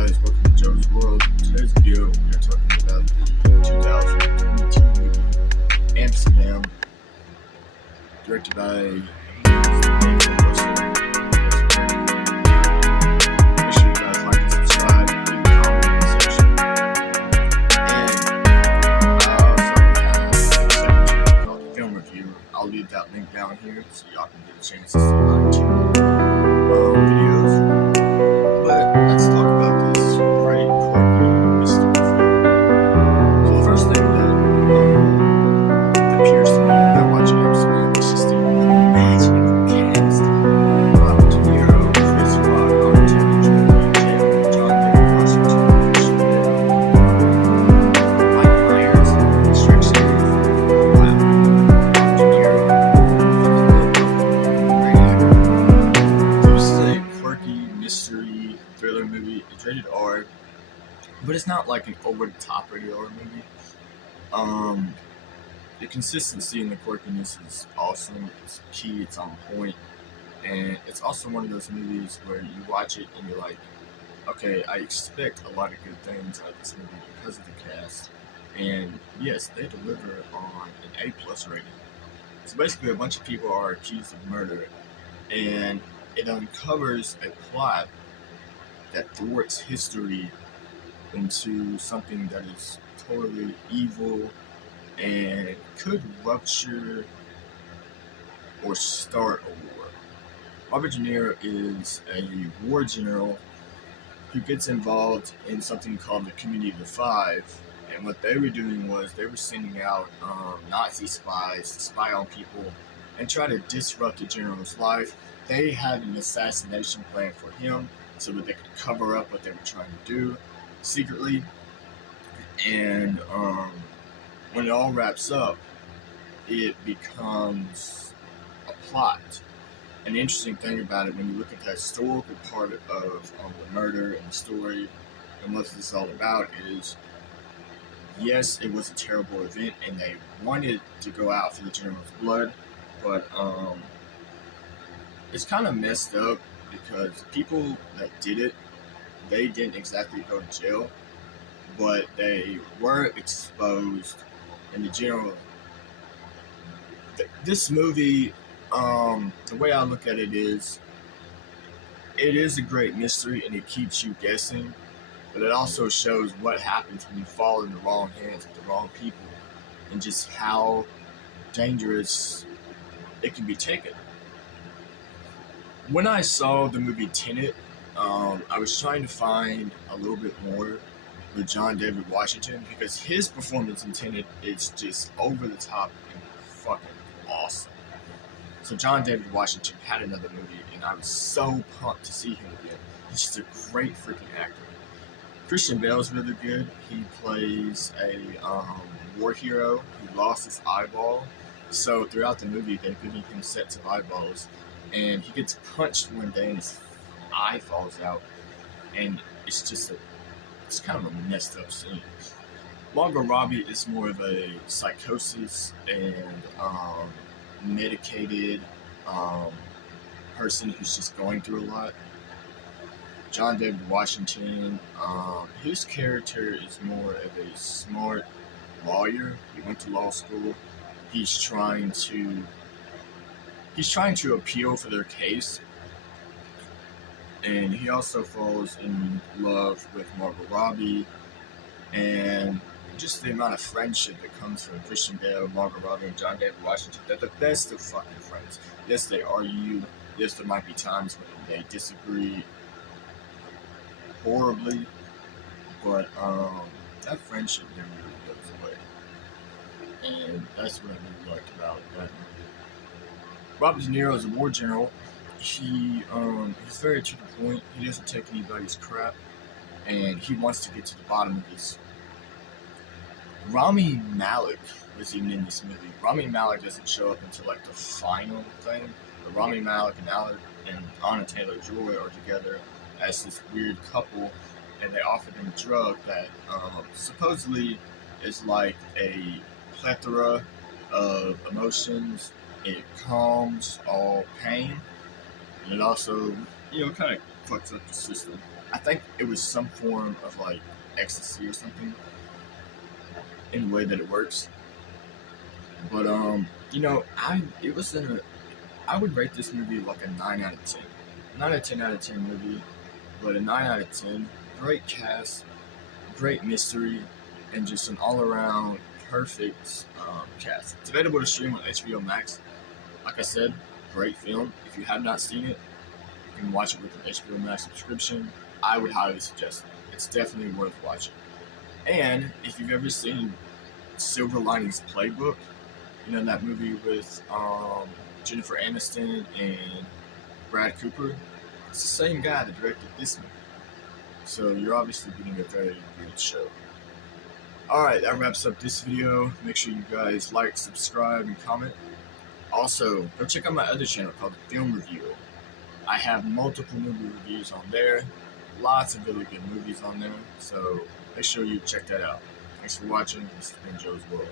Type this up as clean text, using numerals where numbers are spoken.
guys, welcome to Joe's World. In today's video, we are talking about the 2022 movie Amsterdam, directed by Make sure you guys like and subscribe, leave a comment in the section. And I also have a section called the film review. I'll leave that link down here so y'all can get a chance to see my two videos. But let's talk about this great quirky mystery film. So the first thing that appears to me when watching Amsterdam is just the magic of the cast. Robert De Niro, Chris Rock, Angelina Jolie, John David Washington, Christian Bale, Mike Myers, Strict Sheriff. Wow. De Niro, great actor. So this is a quirky mystery thriller movie. It's rated R, but it's not like an over-the-top rated R movie. The consistency and the quirkiness is awesome. It's key. It's on point, and it's also one of those movies where you watch it and you're like, okay, I expect a lot of good things out of this movie because of the cast. And yes, they deliver on an A+ rating. So basically, a bunch of people are accused of murder, and it uncovers a plot that thwarts history into something that is totally evil and could rupture or start a war. Robert De Niro is a war general who gets involved in something called the Community of the Five, and what they were doing was they were sending out Nazi spies to spy on people and try to disrupt the general's life. They had an assassination plan for him so that they could cover up what they were trying to do secretly. And when it all wraps up, it becomes a plot. An interesting thing about it, when you look at the historical part of the murder and the story and what this is all about, is yes, it was a terrible event and they wanted to go out for the general's blood, but it's kind of messed up because people that did it, they didn't exactly go to jail, but they were exposed. And the general, this movie, the way I look at it is a great mystery and it keeps you guessing, but it also shows what happens when you fall in the wrong hands with the wrong people and just how dangerous it can be taken. When I saw the movie Tenet, I was trying to find a little bit more with John David Washington because his performance in Tenet is just over the top and fucking awesome. So John David Washington had another movie and I was so pumped to see him again. He's just a great freaking actor. Christian Bale's really good. He plays a war hero who lost his eyeball. So throughout the movie, they're giving him sets of eyeballs, and he gets punched one day and his eye falls out, and it's kind of a messed up scene. Margot Robbie is more of a psychosis and medicated person who's just going through a lot. John David Washington, his character is more of a smart lawyer. He went to law school. He's trying to appeal for their case, and he also falls in love with Margot Robbie, and just the amount of friendship that comes from Christian Bale, Margot Robbie, and John David Washington. They're the best of fucking friends. Yes, they argue. Yes, there might be times when they disagree horribly, but that friendship never really goes away. And that's what I really liked about that movie. Robert De Niro is a war general. He's very to the point. He doesn't take anybody's crap, and he wants to get to the bottom of this. Rami Malek was even in this movie. Rami Malek doesn't show up until like the final thing. But Rami Malek and Anna Taylor-Joy are together as this weird couple, and they offer them a drug that supposedly is like a plethora of emotions. It calms all pain, and it also, kind of fucks up the system. I think it was some form of like ecstasy or something in the way that it works. But you know, I would rate this movie like a 9 out of 10. Not a 10 out of 10 movie, but a 9 out of 10. Great cast, great mystery, and just an all-around perfect cast. It's available to stream on HBO Max. Like I said, great film. If you have not seen it, you can watch it with an HBO Max subscription. I would highly suggest it. It's definitely worth watching. And if you've ever seen Silver Linings Playbook, you know that movie with Jennifer Aniston and Brad Cooper, it's the same guy that directed this movie. So you're obviously getting a very good show. Alright, that wraps up this video. Make sure you guys like, subscribe, and comment. Also, go check out my other channel called Film Review. I have multiple movie reviews on there. Lots of really good movies on there. So make sure you check that out. Thanks for watching. This has been Joe's World.